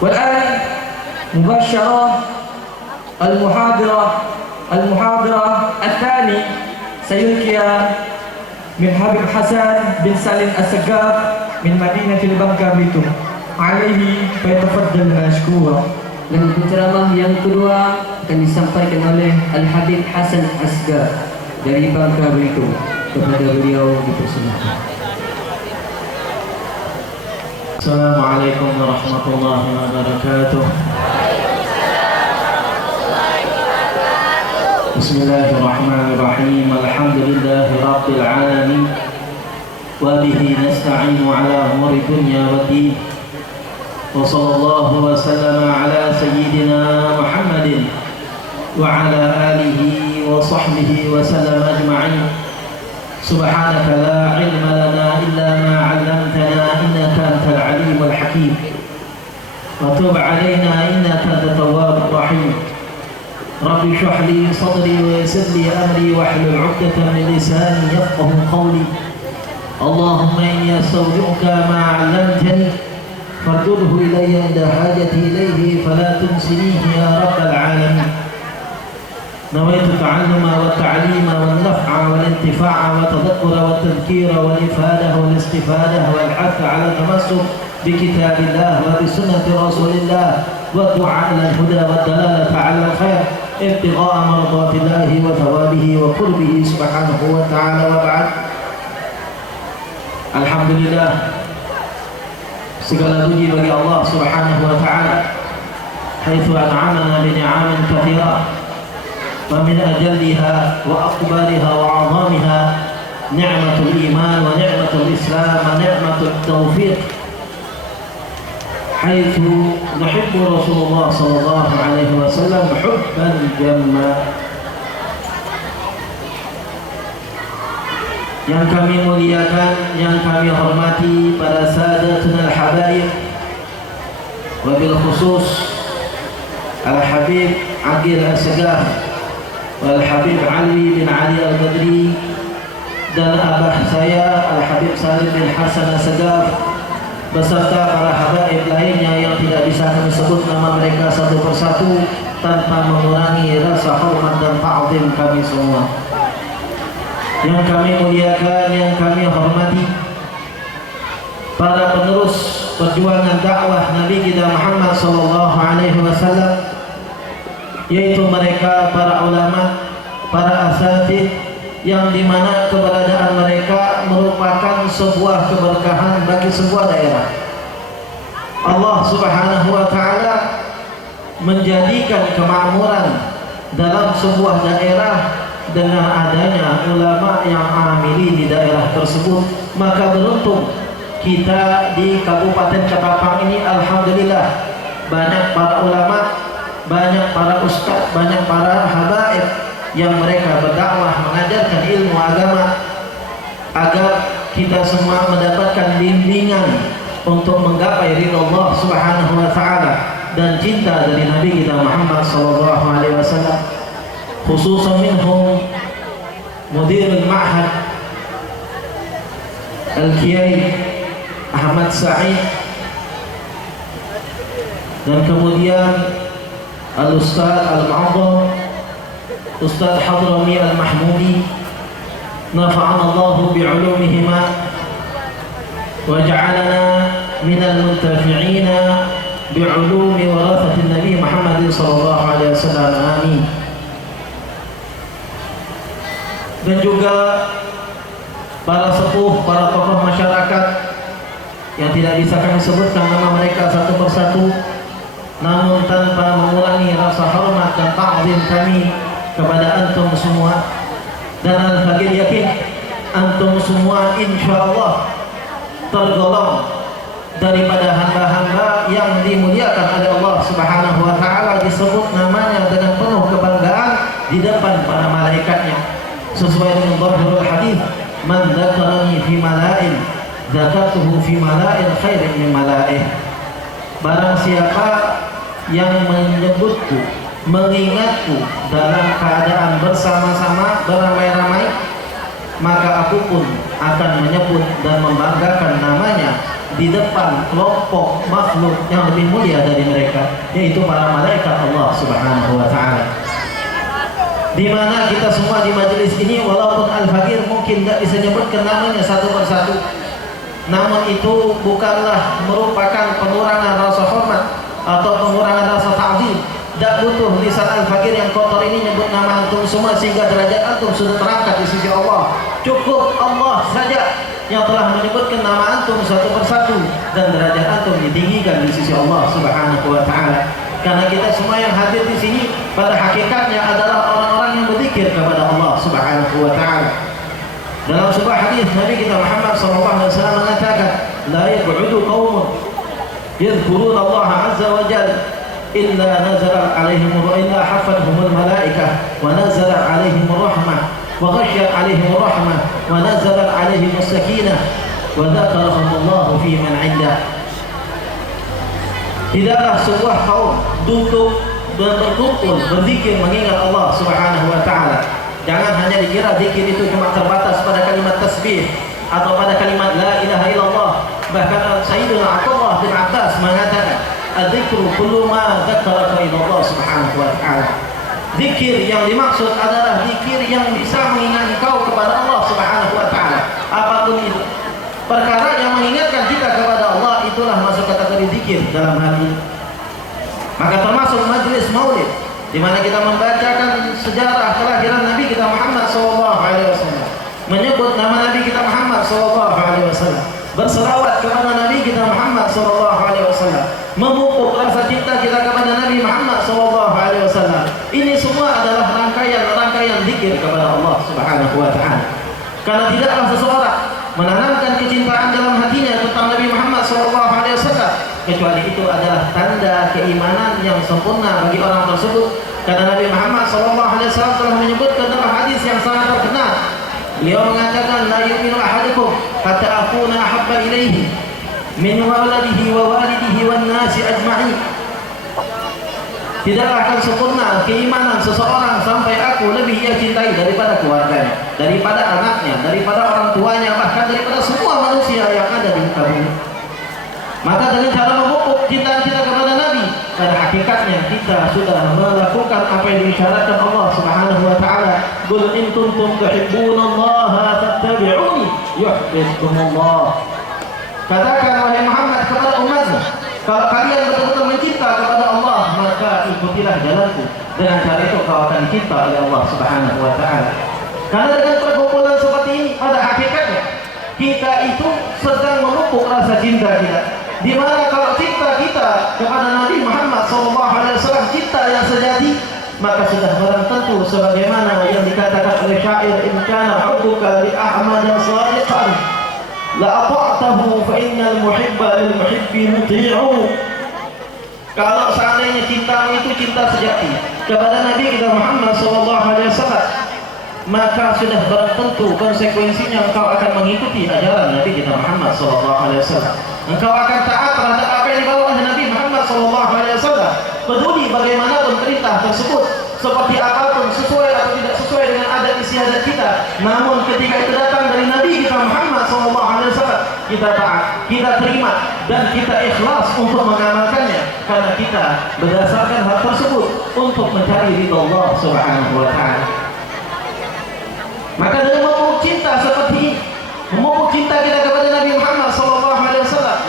والآن مباشرة المحاضرة الثاني سيلقي من حبيب حسن بن سالم السقاف من مدينة البangka Belitung. عليه فيتفضل مشكورا. Dan penceramah yang kedua akan disampaikan oleh Al-Habib Hasan Asgar dari Bangka Belitung. Kepada beliau dipersilakan. Assalamualaikum warahmatullahi wabarakatuh. Bismillahirrahmanirrahim. Alhamdulillahi rabbil alamin. Wa bihi nasta'inu ala umuri dunya waddin. Wa sallallahu wa sallama ala sayyidina Muhammadin wa ala alihi wa sahbihi wa sallam ajma'in. Subhanaka la ilma lana illa ma 'allamtana innaka antal alimul hakim. Wa tub 'alaina innaka antat tawwabur rahim. Rabbi shrah li sadri wa yassir li amri wahlul 'uqdatam min lisani yafqahu qawli. Allahumma inni astawdi'uka ma 'allamtani فردده إلي عند حاجتي إليه فلا تنسنيه يا رب العالمين. نويت التعلم والتعليم والنفع والانتفاع والتذكر والتذكير والإفادة والاستفادة والحث على التمسك بكتاب الله وبسنة رسول الله والدعاء إلى الهدى والدلالة على الخير ابتغاء مرضات الله وثوابه وقربه سبحانه وتعالى. وبعد. Alhamdulillah, segala puji bagi Allah Subhanahu wa ta'ala haitsu an'amana bi ni'amin katsira wa min ajalliha wa akbariha wa 'azamiha ni'matul iman wa ni'matul islam wa ni'matul taufiq haitsu nuhibbu Rasulullah sallallahu alaihi wasallam hubban jamma. Yang kami muliakan, yang kami hormati para sadatuna al-habaib, wabil khusus Al-Habib Aqil As-Sagaf wal Habib Ali bin Ali Al-Badri dan abah saya Al-Habib Salim bin Hasan As-Sagaf beserta para habaib lainnya yang tidak bisa kami sebut nama mereka satu persatu tanpa mengurangi rasa hormat dan ta'zim kami semua. Yang kami muliakan, yang kami hormati para penerus perjuangan dakwah Nabi kita Muhammad sallallahu alaihi wasallam, yaitu mereka para ulama, para asatidz yang dimana keberadaan mereka merupakan sebuah keberkahan bagi sebuah daerah. Allah Subhanahu wa ta'ala menjadikan kemakmuran dalam sebuah daerah dengan adanya ulama yang amili di daerah tersebut. Maka beruntung kita di Kabupaten Ketapang ini, alhamdulillah, banyak para ulama, banyak para ustadz, banyak para habaib yang mereka berdakwah mengajarkan ilmu agama agar kita semua mendapatkan bimbingan untuk menggapai ridha Allah Subhanahu wa ta'ala dan cinta dari Nabi kita Muhammad sallallahu alaihi wasallam. Khususan minhum Mudir al-Ma'had Al-Kiai Ahmad Sa'id, dan kemudian Al-Ustaz Al-Mu'azzam Ustaz Hadrami Al-Mahmudi, nafa'ana Allahu bi'ulumihima wa ja'alana minal muntafi'ina bi'ulumi warathatin Nabi Muhammad sallallahu alaihi wasallam. Amin. Dan juga para sepuh, para tokoh masyarakat yang tidak bisa kami sebutkan nama mereka satu persatu, namun tanpa mengurangi rasa hormat dan ta'zim kami kepada antum semua. Dan al-fakir yakin antum semua insyaallah tergolong daripada hamba-hamba yang dimuliakan oleh Allah Subhanahu wa ta'ala, disebut namanya dengan penuh kebanggaan di depan para malaikatnya. Sesuai dengan zahirul hadis, man dzakarani fi mala'in dzakartuhu fi mala'in khairin min mala'ih. Barang siapa yang menyebutku, mengingatku dalam keadaan bersama-sama, beramai-ramai, maka aku pun akan menyebut dan membanggakan namanya di depan kelompok makhluk yang lebih mulia dari mereka, yaitu para malaikat Allah Subhanahu wa taala. Di mana kita semua di majelis ini, walaupun Al-Faqir mungkin tidak bisa menyebutkan namanya satu persatu, namun itu bukanlah merupakan pengurangan rasa hormat atau pengurangan rasa ta'zim. Tidak butuh lisan Al-Faqir yang kotor ini nyebut nama antum semua sehingga derajat antum sudah terangkat di sisi Allah. Cukup Allah saja yang telah menyebutkan nama antum satu persatu dan derajat antum ditinggikan di sisi Allah Subhanahu wa taala. Karena kita semua yang hadir di sini pada hakikatnya adalah orang-orang yang berzikir kepada Allah Subhanahu wa taala. Dalam sebuah hadis Nabi kita Muhammad sallallahu alaihi wasallam mengatakan, "La yaq'udu qaumun yadhkuruna Allah 'azza wa jalla illa nazala 'alaihim illa hafathumul malaikah wa nazala 'alaihim rahmah wa ghasyiyat 'alaihim rahmah wa nazala 'alaihim as-sakinah wa dzakarahum Allah fi man 'indah." Tidaklah sebuah kaum duduk dan berkumpul berzikir mengingat Allah Subhanahu wa taala. Jangan hanya dikira zikir itu cuma terbatas pada kalimat tasbih atau pada kalimat la ilaha illallah. Bahkan Sayyidina Abdullah bin Abbas mengatakan, "Adzikru kullu ma dzakaraka Allah Subhanahu wa taala." Zikir yang dimaksud adalah zikir yang bisa mengingat engkau kepada Allah Subhanahu wa taala. Apapun itu, perkara yang mengingatkan kita kepada Allah, itulah masuk kategori zikir dalam hati. Maka termasuk majlis maulid, di mana kita membacakan sejarah kelahiran Nabi kita Muhammad SAW, menyebut nama Nabi kita Muhammad SAW, berselawat kepada Nabi kita Muhammad SAW, memupuk rasa cinta kita kepada Nabi Muhammad SAW. Ini semua adalah rangkaian zikir kepada Allah Subhanahu wa taala. Karena tidaklah seseorang menanamkan kecintaan dalam hatinya tentang Nabi Muhammad SAW kecuali itu adalah tanda keimanan yang sempurna bagi orang tersebut. Karena Nabi Muhammad SAW telah menyebutkan dalam hadis yang sangat terkenal, beliau mengatakan, la yu'minu ahadukum hatta akuna ahabba ilaihi min waladihi wa walidihi wan nasi ajma'in. Tidaklah akan sempurna keimanan seseorang sampai aku lebih ia cintai daripada keluarganya, daripada anaknya, daripada orang tuanya, bahkan daripada semua manusia yang ada di muka bumi. Maka dengan cara memupuk cinta kita kepada Nabi, pada hakikatnya kita sudah melakukan apa yang diisyaratkan Allah Subhanahu wa taala. Qul in kuntum tuhibbunallaha fattabi'uni yuhibbukumullah. Katakan wahai Muhammad kepada umatmu, kalau kalian betul-betul mencinta kepada Allah, maka ikutilah jalanku. Dengan cara itu kau akan dicinta oleh Allah Subhanahu wa taala. Karena dengan perkumpulan seperti ini, pada hakikatnya kita itu sedang memupuk rasa cinta kita. Di mana kalau cinta kita kepada Nabi Muhammad SAW cinta yang sejati, maka sudah barang tentu sebagaimana yang dikatakan oleh syair, in kana hubbuka li Ahmad sadiqan la ata'tahu fa innal muhibba lil muhibbi muti'u. Kalau seandainya cintamu itu cinta sejati kepada Nabi kita Muhammad SAW, maka sudah barang tentu konsekuensinya engkau akan mengikuti ajaran Nabi kita Muhammad SAW. Engkau akan taat terhadap apa yang dibawa oleh Nabi Muhammad SAW, peduli bagaimanapun perintah tersebut, seperti apapun, sesuai atau tidak sesuai dengan adat istiadat kita. Namun ketika itu datang dari Nabi kita Muhammad SAW, kita taat, kita terima, dan kita ikhlas untuk mengamalkannya, karena kita berdasarkan hal tersebut untuk mencari ridha Allah Subhanahu wa taala. Maka dengan memupuk cinta seperti ini, memupuk cinta kita kepada Nabi Muhammad SAW,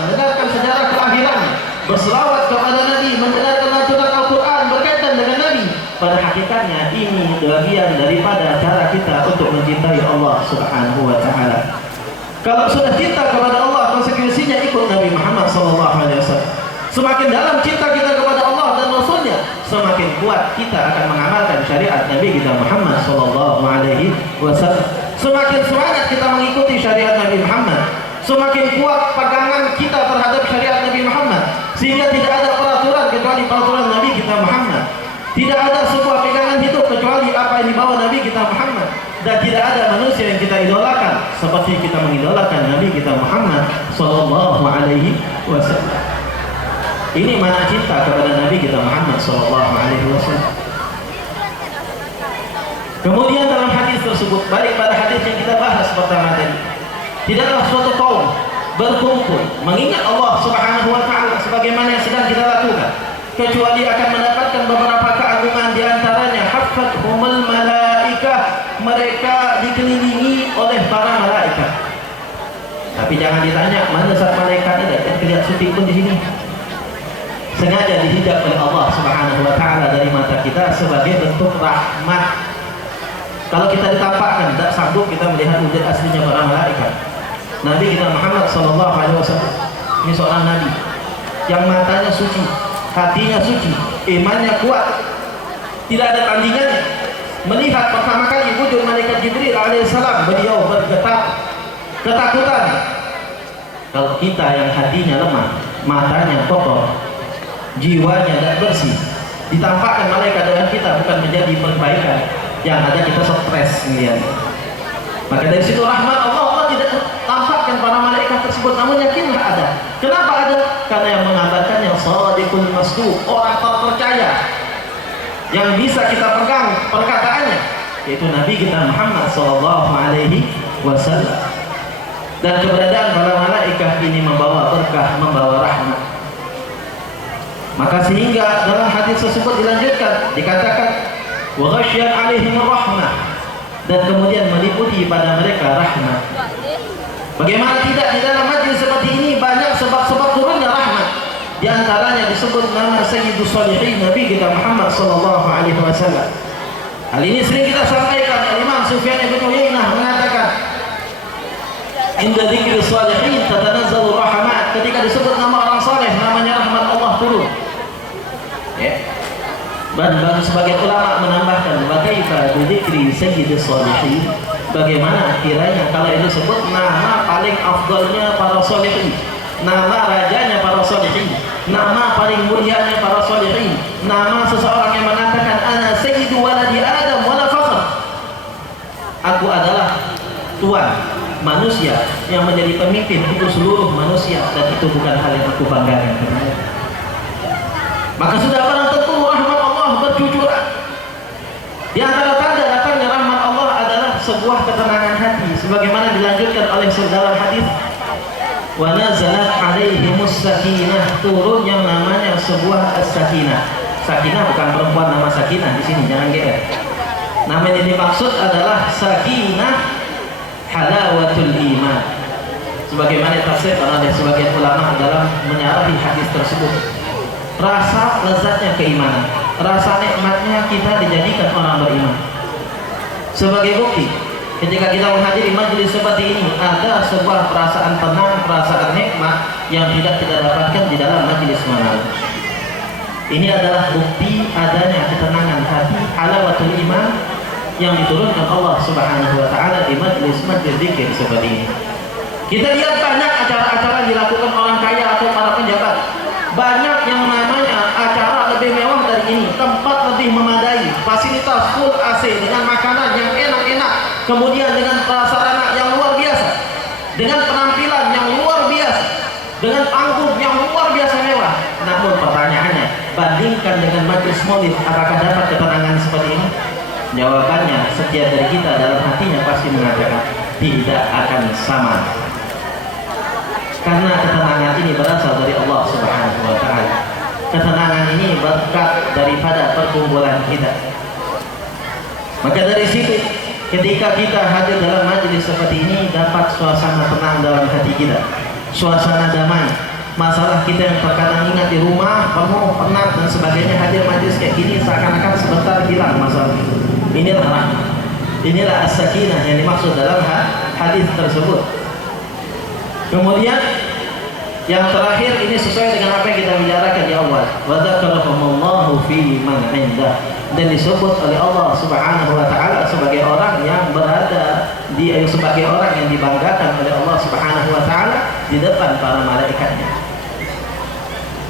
mendengarkan sejarah kelahirannya, berselawat kepada Nabi, mendengarkan lantunan Al-Quran berkaitan dengan Nabi, pada hakikatnya ini bagian daripada cara kita untuk mencintai Allah Subhanahu wa taala. Kalau sudah cinta kepada Allah, konsekuensinya ikut Nabi Muhammad SAW. Semakin dalam cinta kita kepada Allah dan Rasulnya, semakin kuat kita akan mengamalkan syariat Nabi kita Muhammad SAW. Semakin semangat kita mengikuti syariat Nabi Muhammad, semakin kuat pegangan kita terhadap syariat Nabi Muhammad, sehingga tidak ada peraturan kecuali peraturan Nabi kita Muhammad. Tidak ada sebuah pegangan hidup kecuali apa yang dibawa Nabi kita Muhammad. Dan tidak ada manusia yang kita idolakan seperti kita mengidolakan Nabi kita Muhammad SAW. Ini mana cinta kepada Nabi kita Muhammad SAW. Kemudian dalam hadis tersebut, balik pada hadis yang kita bahas pertama tadi, tidaklah suatu kaum berkumpul mengingat Allah Subhanahu wa taala sebagaimana yang sedang kita lakukan, kecuali akan mendapatkan beberapa keagungan, di antaranya haffathumul malaikah, mereka dikelilingi oleh para malaikat. Tapi jangan ditanya mana saat malaikat ada, dan kelihatan syuting pun di sini. Sengaja dihijab oleh Allah Subhanahu wa taala dari mata kita sebagai bentuk rahmat. Kalau kita ditampakkan, tidak sanggup kita melihat wujud aslinya para malaikat. Nabi kita Muhammad sallallahu alaihi wasallam ini seorang nabi yang matanya suci, hatinya suci, imannya kuat, tidak ada tandingannya. Melihat pertama kali wujud malaikat Jibril alaihissalam, beliau bergetar ketakutan. Kalau kita yang hatinya lemah, matanya kotor, jiwanya tidak bersih, ditampakkan malaikat dengan kita bukan menjadi perbaikan, yang ada kita stres melihat. Maka dari situ rahmat Allah tidak tampakkan para malaikat tersebut, namun yakinlah ada. Kenapa ada? Karena yang mengabarkannya shadiqul masduq, orang terpercaya yang bisa kita pegang perkataannya, yaitu Nabi kita Muhammad sallallahu alaihi wasallam. Dan keberadaan para malaikat ini membawa berkah, membawa rahmat. Maka sehingga dalam hadis tersebut dilanjutkan, dikatakan wa ghasyyan alaihim rahmah, dan kemudian meliputi pada mereka rahmat. Bagaimana tidak, di dalam majlis seperti ini banyak sebab-sebab turunnya rahmat. Di antaranya disebut nama Sayyidus Shalihin, Nabi kita Muhammad sallallahu alaihi wasallam. Hal ini sering kita sampaikan. Imam Sufyan bin Uyainah mengatakan, inda dzikri shalihin tatanazzalu rahmat. Ketika disebut nama orang saleh, namanya rahmat Allah turun. Ya. Dan sebagian ulama menambahkan, bagaimana dzikri sayyidus shalihin, bagaimana kiranya kalau itu disebut nama paling afdalnya para shalihin, nama rajanya para shalihin, nama paling mulianya para shalihin, nama seseorang yang mengatakan ana sayyidu waladi adam wala fakhr, aku adalah tuan manusia yang menjadi pemimpin untuk seluruh manusia, dan itu bukan hal yang aku banggakan. Maka sudah barang tentu rahmat Allah bercucuran. Di antara tanda datangnya rahmat Allah adalah sebuah ketenangan hati, sebagaimana dilanjutkan oleh dalam hadis, wa nazalat alaihimus sakinah, turun yang namanya sebuah as-sakinah. Sakinah bukan perempuan nama Sakinah di sini, jangan GR. Nama yang dimaksud adalah sakinah halawatul iman, sebagaimana tafsir oleh sebagian ulama dalam menyarahi hadis tersebut. Rasa lezatnya keimanan, rasa nikmatnya kita dijadikan orang beriman. Sebagai bukti, ketika kita menghadiri majelis seperti ini, ada sebuah perasaan tenang, perasaan nikmat yang tidak kita dapatkan di dalam majelis malam. Ini adalah bukti adanya ketenangan hati, halawatul iman, yang diturunkan Allah Subhanahu wa taala di majelis-majelis zikir seperti ini. Kita lihat banyak acara-acara dilakukan orang kaya atau para pejabat. Banyak yang namanya acara lebih mewah dari ini, tempat lebih memadai, fasilitas full AC dengan makanan yang enak-enak, kemudian dengan prasarana yang luar biasa, dengan penampilan yang luar biasa, dengan panggung yang luar biasa mewah. Namun pertanyaannya, bandingkan dengan majelis maulid, apakah dapat ketenangan seperti ini? Jawabannya, setiap dari kita dalam hatinya pasti mengatakan tidak akan sama. Karena ketenangan ini berasal dari Allah Subhanahu wa taala. Ketenangan ini berkat daripada perkumpulan kita. Maka dari situ, ketika kita hadir dalam majelis seperti ini, dapat suasana tenang dalam hati kita, suasana damai. Masalah kita yang terkadang ingat di rumah penuh, penat dan sebagainya, hadir majelis kayak gini seakan-akan sebentar hilang masalah itu. Inilah rahmat, inilah as-sakinah yang dimaksud dalam hadis tersebut. Kemudian yang terakhir, ini sesuai dengan apa yang kita bicarakan di awal, wa dzakarahumullahu fi man 'indah, dan disebut oleh Allah Subhanahu wa taala sebagai orang yang berada di, sebagai orang yang dibanggakan oleh Allah Subhanahu wa taala di depan para malaikatnya.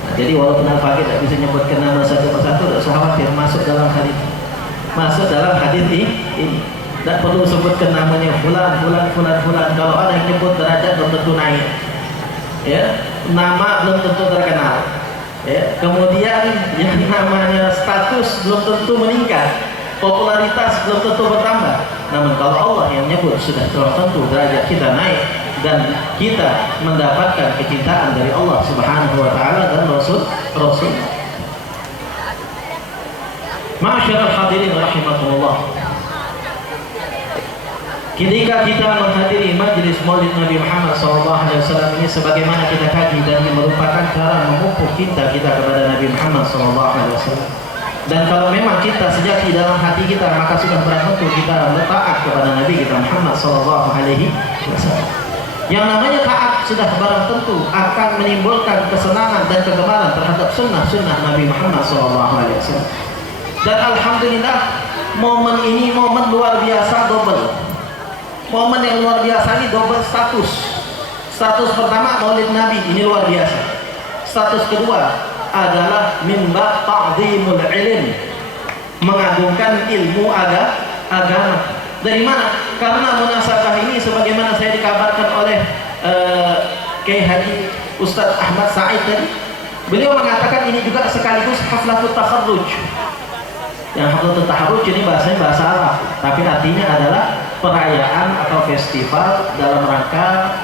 Nah, jadi walaupun Al-Faqih tidak bisa menyebutkan nama satu persatu, tidak usah khawatir, masuk dalam hadis. Masuk dalam hadis ini. Tidak perlu sebutkan namanya fulan. Kalau ada yang nyebut derajat belum tentu naik, ya, nama belum tentu terkenal, ya. Kemudian yang namanya status belum tentu meningkat, popularitas belum tentu bertambah. Namun kalau Allah yang nyebut, sudah tentu derajat kita naik dan kita mendapatkan kecintaan dari Allah Subhanahu wa taala dan Rasul. Ma'asyiral hadirin rahimakumullah. Ketika kita menghadiri majlis Maulid Nabi Muhammad SAW ini, sebagaimana kita kaji, dan ini merupakan cara memupuk cinta kita kepada Nabi Muhammad SAW. Dan kalau memang cinta sejati dalam hati kita, maka sudah barang tentu kita taat kepada Nabi kita Muhammad SAW. Yang namanya taat sudah barang tentu akan menimbulkan kesenangan dan kegemaran terhadap sunnah Nabi Muhammad SAW. Dan alhamdulillah, momen ini momen luar biasa, double. Momen yang luar biasa ini double status. Status pertama Maulid Nabi, ini luar biasa. Status kedua adalah mimba ta'zimul ilm, mengagungkan ilmu agama. Dari mana? Karena munasabah ini sebagaimana saya dikabarkan oleh Kiai Haji Ustadz Ahmad Said tadi, beliau mengatakan ini juga sekaligus haflatut takharruj. Yang haflatut takharruj ini bahasanya bahasa Arab, tapi artinya adalah perayaan atau festival dalam rangka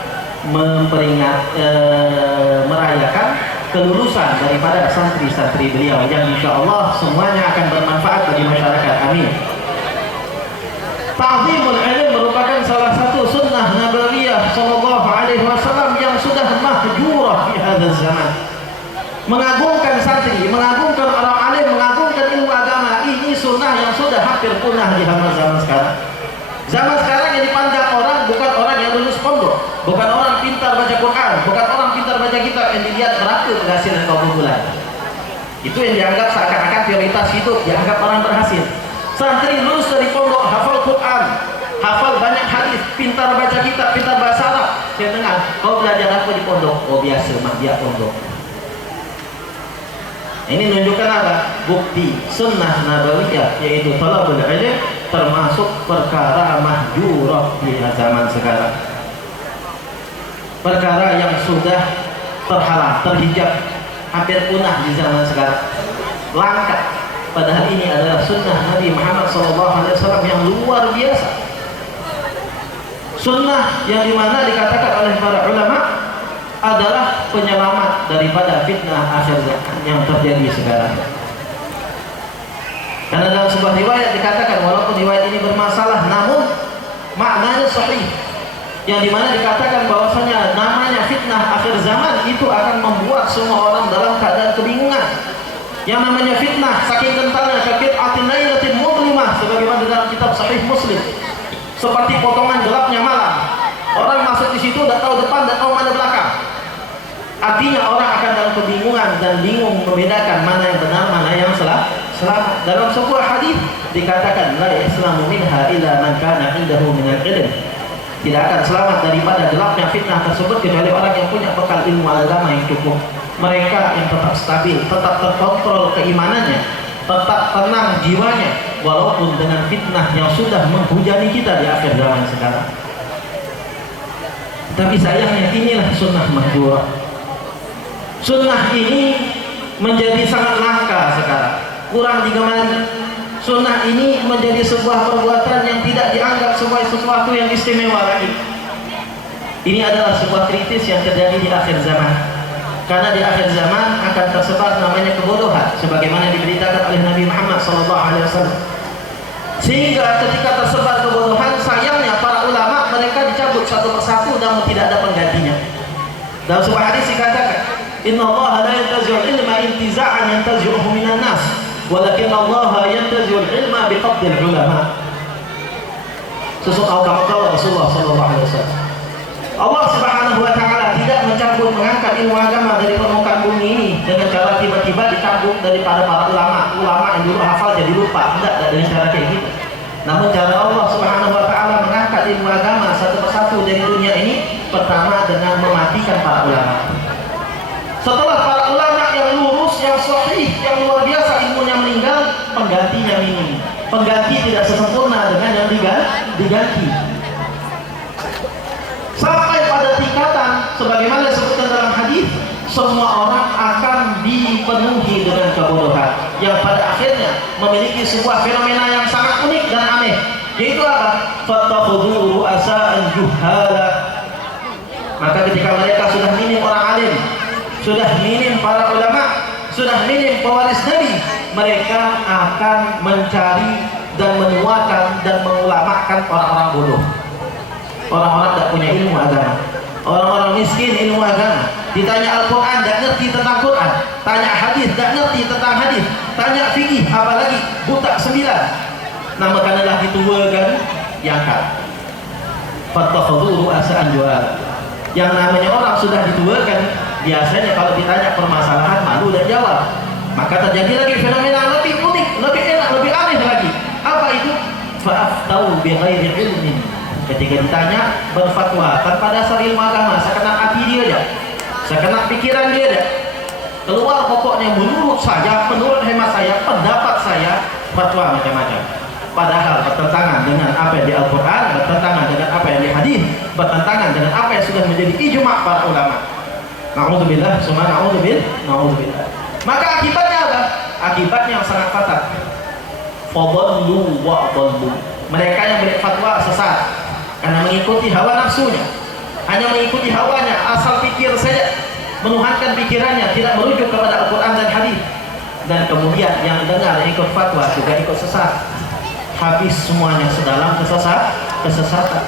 merayakan kelulusan daripada santri-santri beliau yang insya Allah semuanya akan bermanfaat bagi masyarakat. Amin. Ta'zimul ilm merupakan salah satu sunnah nabawiyah sallallahu alaihi wasallam yang sudah mahjurah di hadzal zaman. Mengagungkan santri, mengagungkan orang alim, mengagungkan ilmu agama, ini sunnah yang sudah hampir punah di zaman sekarang. Zaman sekarang yang dipandang orang bukan orang yang lulus pondok, bukan orang pintar baca Quran, bukan orang pintar baca kitab, yang dilihat berapa penghasilan kau bulan. Itu yang dianggap seakan-akan prioritas hidup, dianggap orang berhasil. Santri lulus dari pondok, hafal Quran, hafal banyak hadis, pintar baca kitab, pintar bahasa Arab. Saya dengar, kau belajar apa di pondok? Oh biasa, mah dia pondok. Ini menunjukkan apa? Bukti sunnah nabawiyah, yaitu talabul ilm termasuk perkara mahjurah di zaman sekarang. Perkara yang sudah terhalang, terhijab, hampir punah di zaman sekarang. Langka. Padahal ini adalah sunnah Nabi Muhammad SAW yang luar biasa. Sunnah yang dimana dikatakan oleh para ulama adalah penyelamat daripada fitnah akhir zaman yang terjadi sekarang. Karena dalam sebuah riwayat dikatakan, walaupun riwayat ini bermasalah, namun maknanya sahih, yang dimana dikatakan bahwasanya namanya fitnah akhir zaman itu akan membuat semua orang dalam keadaan kebingungan. Yang namanya fitnah saking kentalnya, kaqit'atin lailatin mudlimah, sebagaimana dalam kitab Sahih Muslim, seperti potongan gelapnya malam. Orang masuk di situ tidak tahu depan, tidak tahu mana belakang. Artinya orang akan dalam kebingungan dan bingung membedakan mana yang benar, mana yang salah. Dalam sebuah hadis dikatakan, la yaslamu minha illa man kana indahu minal ilm. Tidak akan selamat daripada gelapnya fitnah tersebut kecuali orang yang punya bekal ilmu agama yang cukup. Mereka yang tetap stabil, tetap terkontrol keimanannya, tetap tenang jiwanya, walaupun dengan fitnah yang sudah menghujani kita di akhir zaman sekarang. Tapi sayangnya inilah sunnah mahjurah. Sunnah ini menjadi sangat langka sekarang, kurang digemari. Sunnah ini menjadi sebuah perbuatan yang tidak dianggap sebagai sesuatu yang istimewa lagi. Ini adalah sebuah kritis yang terjadi di akhir zaman. Karena di akhir zaman akan tersebar namanya kebodohan, sebagaimana diberitakan oleh Nabi Muhammad SAW. Sehingga ketika tersebar kebodohan, sayangnya para ulama mereka dicabut satu persatu namun tidak ada penggantinya. Dalam sebuah hadis dikatakan, Inna Allah la yantazi'ul ilma intiza'an yantazi'uhu minan nas, walakin Allah yantazi'ul ilma biqabdil ulama. Sesungguhnya Rasulullah SAW, Allah Subhanahu wa taala tidak mencabut, mengangkat ilmu agama dari permukaan bumi ini dengan cara tiba-tiba dicabut daripada para ulama. Ulama yang dulu hafal jadi lupa, tidak dengan cara kayak gitu. Namun cara Allah Subhanahu wa taala mengangkat ilmu agama satu persatu dari dunia ini, pertama dengan mematikan para ulama. Setelah para ulama yang lurus, yang sahih, yang luar biasa ilmunya meninggal, penggantinya minim. Pengganti tidak sesempurna dengan yang diganti. Sampai pada tingkatan sebagaimana disebutkan dalam hadis, semua orang akan dipenuhi dengan kebodohan yang pada akhirnya memiliki sebuah fenomena yang sangat unik dan aneh, yaitu apa? Fattakhudhu ru'asa'an juhala. Maka ketika mereka sudah minim orang alim, sudah minim para ulama, sudah minim pewaris Nabi, mereka akan mencari dan menuakan dan mengulamakan orang-orang bodoh, orang-orang tidak punya ilmu agama, orang-orang miskin ilmu agama. Ditanya Al-Quran, tidak ngerti tentang Quran. Tanya hadis, tidak ngerti tentang hadis. Tanya fikih, apalagi buta 9. Nah, makanya dituakan diangkat. Fattakhadhu ru'asa'an juhal. Yang namanya orang sudah dituakan, biasanya kalau ditanya permasalahan malu dan jawab. Maka terjadi lagi fenomena lebih unik, lebih enak, lebih aneh lagi. Apa itu? Fa'aftau bighairi ilmin. Ketika ditanya berfatwa tanpa dasar ilmu agama, sekenal hati dia aja, sekenal pikiran dia aja, keluar pokoknya menurut saya, menurut hemat saya, pendapat saya, fatwa macam-macam. Padahal bertentangan dengan apa yang di Al-Quran, bertentangan dengan apa yang di hadis, bertentangan dengan apa yang sudah menjadi ijma' para ulama. Na'udzubillah, summa na'udzubillah. Maka akibatnya apa? Akibatnya yang sangat fatal. Fadallu wa adallu. Mereka yang beri fatwa sesat karena mengikuti hawa nafsunya, hanya mengikuti hawanya, asal pikir saja, menuhankan pikirannya, tidak merujuk kepada Al-Quran dan hadis. Dan kemudian yang dengar ikut fatwa juga ikut sesat. Habis semuanya sedalam kesesatan.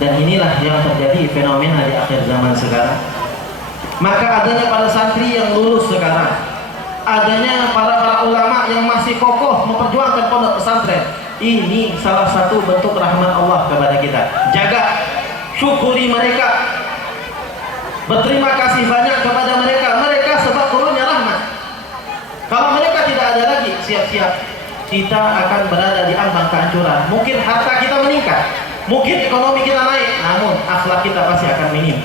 Dan inilah yang terjadi fenomena di akhir zaman sekarang. Maka adanya para santri yang lulus sekarang, adanya para ulama yang masih kokoh memperjuangkan pondok pesantren, ini salah satu bentuk rahmat Allah kepada kita. Jaga, syukuri mereka, berterima kasih banyak kepada mereka. Mereka sebab turunnya rahmat. Kalau mereka tidak ada lagi, siap-siap kita akan berada di ambang kehancuran. Mungkin harta kita meningkat, mungkin ekonomi kita naik, namun akhlak kita pasti akan minim,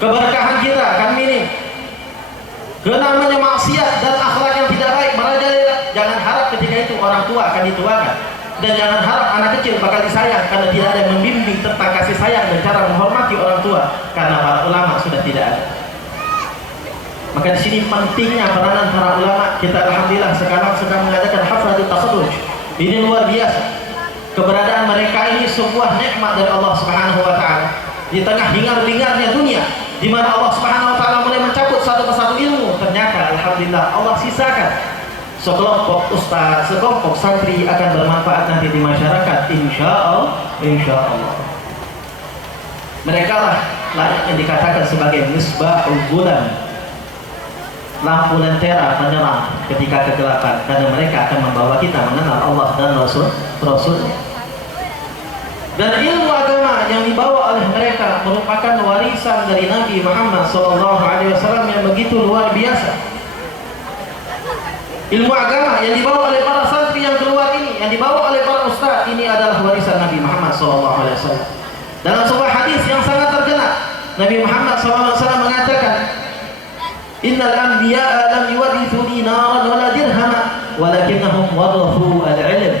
keberkahan kita akan minim. Namanya maksiat dan akhlak yang tidak baik merajalela. Jangan harap ketika itu orang tua akan dituakan, dan jangan harap anak kecil bakal disayang, karena tidak ada yang membimbing tentang kasih sayang dan cara menghormati orang tua, karena para ulama sudah tidak ada. Maka di sini pentingnya peranan para ulama. Kita alhamdulillah sekarang sedang mengadakan hafladut takhaduj. Ini luar biasa. Keberadaan mereka ini sebuah nikmat dari Allah Subhanahu wa taala. Di tengah hingar-bingarnya dunia, di mana Allah Subhanahu wa taala mulai mencabut satu persatu ilmu, ternyata alhamdulillah Allah sisakan sekelompok ustaz, sekelompok santri akan bermanfaat nanti di masyarakat, insyaallah. Mereka lah yang dikatakan sebagai misbahul bulan, lampu lentera penerang ketika kegelapan, karena mereka akan membawa kita mengenal Allah dan Rasulnya. Dan ilmu agama yang dibawa oleh mereka merupakan warisan dari Nabi Muhammad SAW yang begitu luar biasa. Ilmu agama yang dibawa oleh para santri yang keluar ini, yang dibawa oleh para ustaz ini adalah warisan Nabi Muhammad SAW. Dalam sebuah hadis yang sangat terkenal, Nabi Muhammad SAW mengatakan, Innal anbiya'a lam yuwarithu dinaran wala dirhama walakinnahum warathu al-ilm.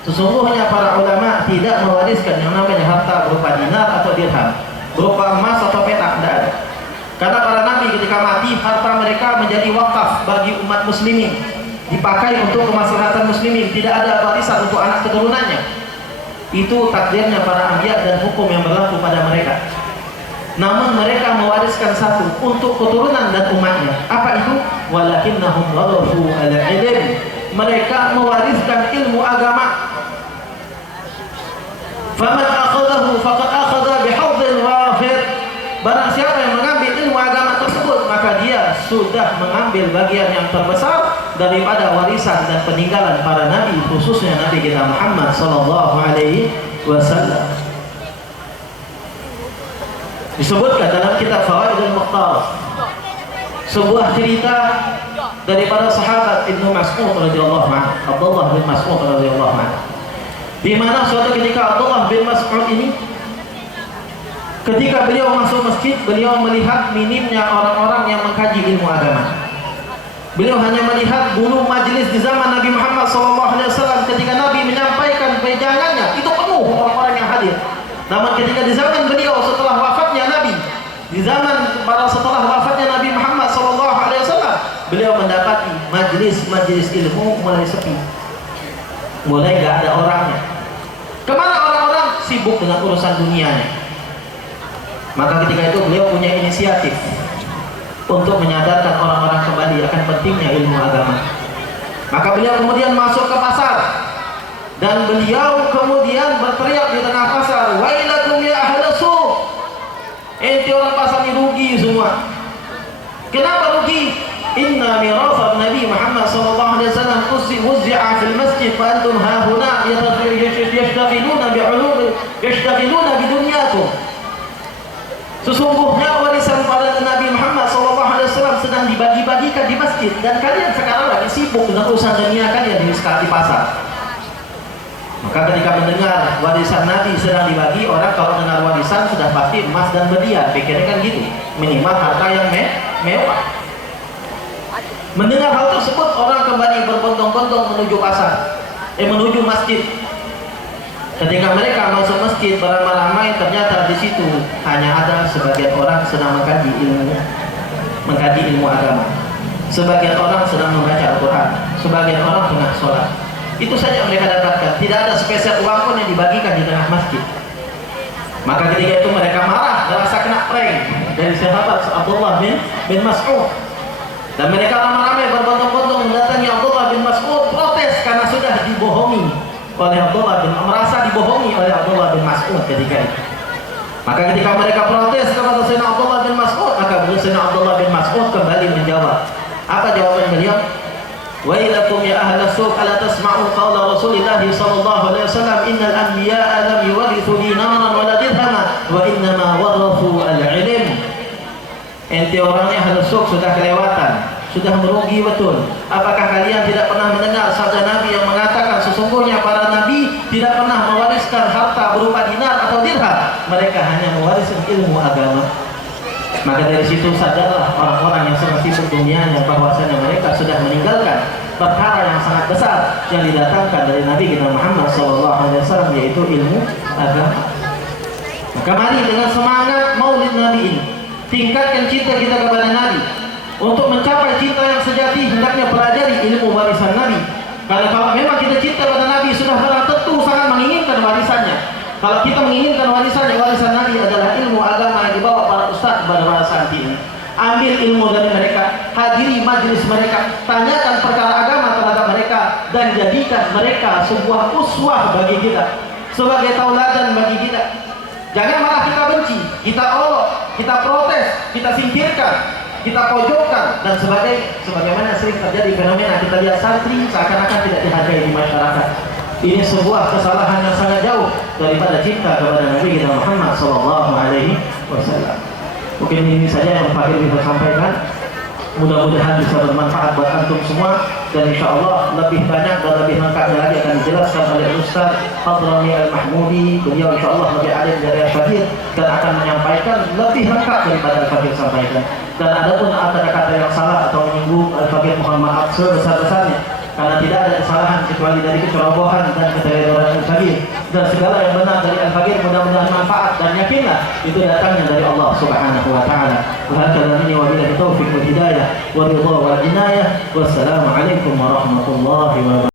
Sesungguhnya para ulama tidak mewariskan yang namanya harta berupa dinar atau dirham, berupa emas atau perak, tidak ada. Karena para nabi ketika mati, harta mereka menjadi wakaf bagi umat muslimin, dipakai untuk kemaslahatan muslimin, tidak ada warisan untuk anak keturunannya. Itu takdirnya para anbiya dan hukum yang berlaku pada mereka. Namun mereka mewariskan satu untuk keturunan dan umatnya. Apa itu? Walakinnahum warathu al-ilm. Mereka mewariskan ilmu agama. Faman akhadahu faqad akhadha bihadhin wafir. Barang siapa yang mengambil ilmu agama tersebut, maka dia sudah mengambil bagian yang terbesar daripada warisan dan peninggalan para nabi, khususnya Nabi kita Muhammad sallallahu alaihi wasallam. Disebutkan dalam kitab Fawaidul Mukhtar sebuah cerita daripada sahabat Ibnu Mas'ud radhiyallahu anhu, Abdullah bin Mas'ud radhiyallahu anhu, di mana suatu ketika Abdullah bin Mas'ud ini ketika beliau masuk masjid, beliau melihat minimnya orang-orang yang mengkaji ilmu agama. Beliau hanya melihat dulu majelis di zaman Nabi Muhammad SAW ketika Nabi menyampaikan wejangannya itu penuh orang-orang yang hadir. Namun ketika di zaman beliau setelah wafatnya Nabi, di zaman setelah wafatnya Nabi Muhammad SAW, beliau mendapati majelis ilmu mulai sepi, mulai gak ada orangnya. Kemana orang-orang? Sibuk dengan urusan dunianya. Maka ketika itu beliau punya inisiatif untuk menyadarkan orang-orang kembali akan pentingnya ilmu agama. Maka beliau kemudian masuk ke pasar dan beliau kemudian berteriak di tengah pasar, "Wailakum ya ahla suq, ente orang pasar ini rugi semua." Kenapa rugi? Inna mirasa Nabi Muhammad sallallahu alaihi wasallam wuzzi'a fil masjid fa antum hahuna yashtagiluna bidunyakum. Sesungguhnya warisan pada Nabi Muhammad sallallahu alaihi wasallam sedang dibagi-bagikan di masjid dan kalian sekarang lagi sibuk dengan urusan dunia kalian di pasar. Maka ketika mendengar warisan Nabi sedang dibagi, orang kalau dengar warisan sudah pasti emas dan berlian, pikirnya kan gitu, minimal harta yang mewah. Mendengar hal tersebut, orang kembali berbondong-bondong menuju menuju masjid. Ketika mereka masuk masjid beramai-ramai, ternyata di situ hanya ada sebagian orang sedang mengkaji ilmu agama. Sebagian orang sedang membaca Al-Quran, sebagian orang tengah sholat. Itu saja mereka dapatkan. Tidak ada spesial uang pun yang dibagikan di tengah masjid. Maka ketika itu mereka marah, merasa kena prank dari sahabat Abdullah bin Mas'ud. Dan mereka ramai-ramai berbondong-bondong mendatangi Abdullah bin Mas'ud, protes karena sudah dibohongi oleh merasa dibohongi oleh Abdullah bin Mas'ud ketika itu. Maka ketika mereka protes kepada Sayyidina Abdullah bin Mas'ud, maka Sayyidina Abdullah bin Mas'ud kembali menjawab. Apa jawaban beliau? "Wailakum ya ahla suq, ala tasma'u qawla Rasulillah sallallahu alaihi wasallam, innal anbiya'a lam yuwarithu dinaran wa la dirhama wa innama warathu al-'ilm." Ente orangnya ahli suq sudah kelewatan, sudah merugi betul. Apakah kalian tidak pernah mendengar sabda Nabi yang mengatakan sesungguhnya para nabi tidak pernah mewariskan harta berupa dinar atau dirham, mereka hanya mewariskan ilmu agama. Maka dari situ sadarlah orang-orang yang sedang sibuk dunianya bahwasanya mereka sudah meninggalkan perkara yang sangat besar yang didatangkan dari Nabi kita Muhammad SAW, yaitu ilmu agama. Maka mari dengan semangat Maulid Nabi ini tingkatkan cinta kita kepada Nabi. Untuk mencapai cinta yang sejati, hendaknya pelajari ilmu warisan Nabi. Karena kalau memang kita cinta pada Nabi, sudah barang tentu sangat menginginkan warisannya. Kalau kita menginginkan warisan Nabi adalah ilmu agama yang dibawa para ustaz pada saat ini. Ambil ilmu dari mereka, hadiri majlis mereka, tanyakan perkara agama terhadap mereka, dan jadikan mereka sebuah uswah bagi kita, sebagai tauladan bagi kita. Jangan malah kita benci, kita olok, kita protes, kita singkirkan, kita pojokkan dan sebagaimana sering terjadi fenomena kita lihat santri seakan-akan tidak dihargai di masyarakat. Ini sebuah kesalahan yang sangat jauh daripada cinta kepada Nabi kita Muhammad SAW. Mungkin ini saja yang Pak bisa sampaikan. Mudah-mudahan bisa bermanfaat buat antum semua, dan insya Allah lebih banyak dan lebih lengkapnya lagi akan dijelaskan oleh Ustaz Hadrami Al-Mahmudi. Beliau insya Allah lebih alim dari Al-Fakir dan akan menyampaikan lebih lengkap daripada Al-Fakir sampaikan. Dan ada pun kata-kata yang salah atau menyinggung Al-Fakir, mohon maaf sebesar-besarnya, karena tidak ada kesalahan kecuali dari kecerobohan dan keteledoran Al-Fakir. Dan segala yang benar dari Al-Fakir mudah-mudahan manfaat, dan yakinlah itu datangnya dari Allah Subhanahu wa taala. Wa hakadha minni wa billahi taufiq wal hidayah wa ridha wal inayah. Wassalamu alaikum warahmatullahi wabarakatuh.